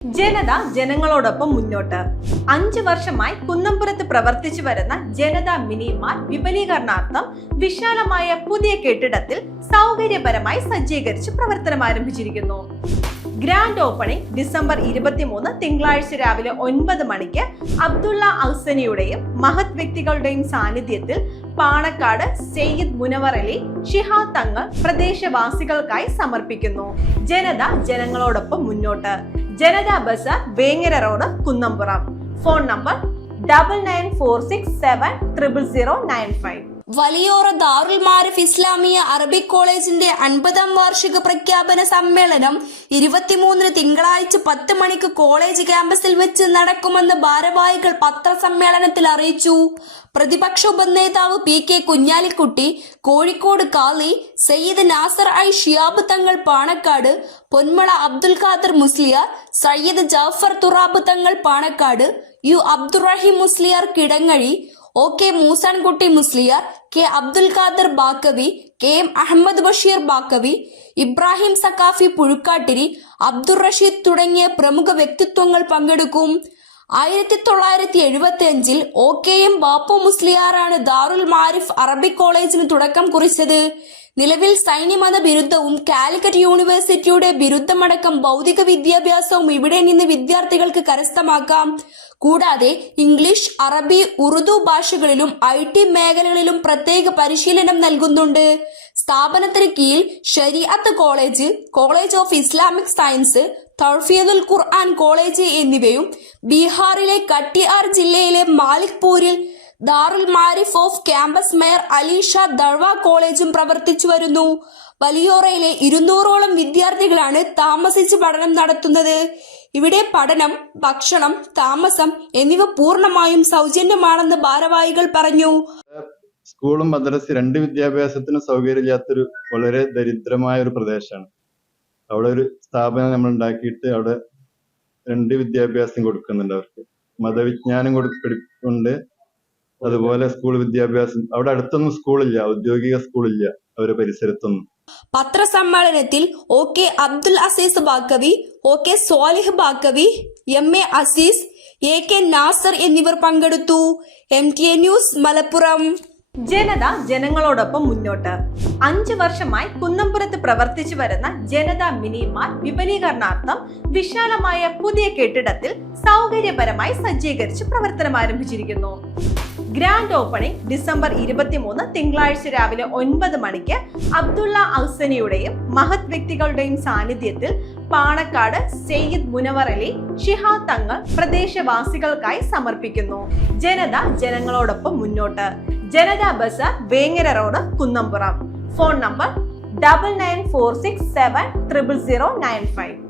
ജനത ജനങ്ങളോടൊപ്പം മുന്നോട്ട് 5 വർഷമായി കുന്നംപുരത്ത് പ്രവർത്തിച്ചു വരുന്ന ജനത മിനി മാർട്ട് വിപുലീകരണാർത്ഥം വിശാലമായ പുതിയ കെട്ടിടത്തിൽ സൗകര്യപരമായി സജ്ജീകരിച്ച് പ്രവർത്തനം ആരംഭിച്ചിരിക്കുന്നു. ഗ്രാൻഡ് ഓപ്പണിംഗ് ഡിസംബർ 23 തിങ്കളാഴ്ച രാവിലെ 9 മണിക്ക് അബ്ദുള്ള ഔസനിയുടെയും മഹത് വ്യക്തികളുടെയും സാന്നിധ്യത്തിൽ പാണക്കാട് സെയ്യിദ് മുനവർ അലി ശിഹാബ് തങ്ങൾ പ്രദേശവാസികൾക്കായി സമർപ്പിക്കുന്നു. ജനത ജനങ്ങളോടൊപ്പം മുന്നോട്ട്. Janata Bazar, Vengara road, Kunnampuram. Phone number 9946700095. Valiyora Darul Marif Islamiya Arabic കോളേജിന്റെ 50ാം വാർഷിക പ്രഖ്യാപന സമ്മേളനം 23 തിങ്കളാഴ്ച 10 മണിക്ക് കോളേജ് ക്യാമ്പസിൽ വെച്ച് നടക്കുമെന്ന് ഭാരവാഹികൾ പത്രസമ്മേളനത്തിൽ അറിയിച്ചു. പ്രതിപക്ഷ ഉപനേതാവ് പി.കെ. കുഞ്ഞാലിക്കുട്ടി, കോഴിക്കോട് കാളി സയ്യിദ് നാസർ ഐ Shihab Thangal Panakkad, Ponmala Abdul Khader Musliyar, Sayyid Jafar Thurab Thangal Panakkad, U Abdurahim Musliyar Kidangazhi, O.K. Moosankutty Musliyar, K Abdul Khader Baqavi, K M Ahmed Basheer Baqavi, Ibrahim Saqafi Puzhukkattiri, Abdul Rasheed തുടങ്ങിയ പ്രമുഖ വ്യക്തിത്വങ്ങൾ പങ്കെടുക്കും. 1975 O.K.M. ബാപ്പു മുസ്ലിയാറാണ് ദാറുൽ മാരിഫ് അറബിക് കോളേജിന് തുടക്കം കുറിച്ചത്. നിലവിൽ സൈന്യമത ബിരുദവും കാലിക്കറ്റ് യൂണിവേഴ്സിറ്റിയുടെ ബിരുദമടക്കം ഭൗതിക വിദ്യാഭ്യാസവും ഇവിടെ നിന്ന് വിദ്യാർത്ഥികൾക്ക് കരസ്ഥമാക്കാം. കൂടാതെ ഇംഗ്ലീഷ്, അറബി, ഉറുദു ഭാഷകളിലും IT മേഖലകളിലും പ്രത്യേക പരിശീലനം നൽകുന്നുണ്ട്. സ്ഥാപനത്തിന് കീഴിൽ Shariat college, college of Islamic science, Thaufidul Quran college എന്നിവയും ബീഹാറിലെ കട്ടിഹാർ ജില്ലയിലെ മാലിക്പൂരിൽ ദാറുൽ മാരിഫ് ഓഫ് ക്യാമ്പസ് മേയർ അലീഷ ദഴ്വ കോളേജും പ്രവർത്തിച്ചു വരുന്നു. വലിയോറയിലെ 200ഓളം വിദ്യാർത്ഥികളാണ് താമസിച്ച് പഠനം നടത്തുന്നത്. ഇവിടെ പഠനം, ഭക്ഷണം, താമസം എന്നിവ പൂർണ്ണമായും സൗജന്യമാണെന്ന് ഭാരവാഹികൾ പറഞ്ഞു. സ്കൂളും മദ്രസ രണ്ട് വിദ്യാഭ്യാസത്തിനും സൗകര്യമില്ലാത്തൊരു വളരെ ദരിദ്രമായ ഒരു പ്രദേശമാണ്. അവിടെ ഒരു സ്ഥാപനം നമ്മൾ ഉണ്ടാക്കിയിട്ട് അവിടെ രണ്ട് വിദ്യാഭ്യാസം കൊടുക്കുന്നുണ്ട്. അവർക്ക് മതവിജ്ഞാനം കൊടുക്കുന്നുണ്ട്, അതുപോലെ സ്കൂൾ വിദ്യാഭ്യാസം. അവിടെ അടുത്തൊന്നും സ്കൂളില്ല, ഔദ്യോഗിക സ്കൂളില്ല അവരുടെ പരിസരത്തൊന്നും. പത്രസമ്മേളനത്തിൽ O.K. Abdul Azeez Baqavi, O.K. Swalih Baqavi, M.A. Azeez, A.K. Nasar എന്നിവർ പങ്കെടുത്തു. MTA news, Malappuram. ജനത ജനങ്ങളോടൊപ്പം മുന്നോട്ട്. 5 വർഷമായി കുന്നംപുരത്ത് പ്രവർത്തിച്ചു വരുന്ന ജനത മിനി മാർട്ട് വിപുലീകരണാർത്ഥം വിശാലമായ പുതിയ കെട്ടിടത്തിൽ സൗകര്യപരമായി സജ്ജീകരിച്ച് പ്രവർത്തനം ആരംഭിച്ചിരിക്കുന്നു. ഗ്രാൻഡ് ഓപ്പണിംഗ് ഡിസംബർ 23 തിങ്കളാഴ്ച രാവിലെ 9 മണിക്ക് അബ്ദുള്ള ഔസനിയുടെയും മഹത് വ്യക്തികളുടെയും സാന്നിധ്യത്തിൽ പാണക്കാട് സെയ്യിദ് മുനവർ അലി ശിഹാബ് തങ്ങൾ പ്രദേശവാസികൾക്കായി സമർപ്പിക്കുന്നു. ജനത ജനങ്ങളോടൊപ്പം മുന്നോട്ട്. Janata Bazar, Vengara road, Kunnampuram. Phone number 9946700095.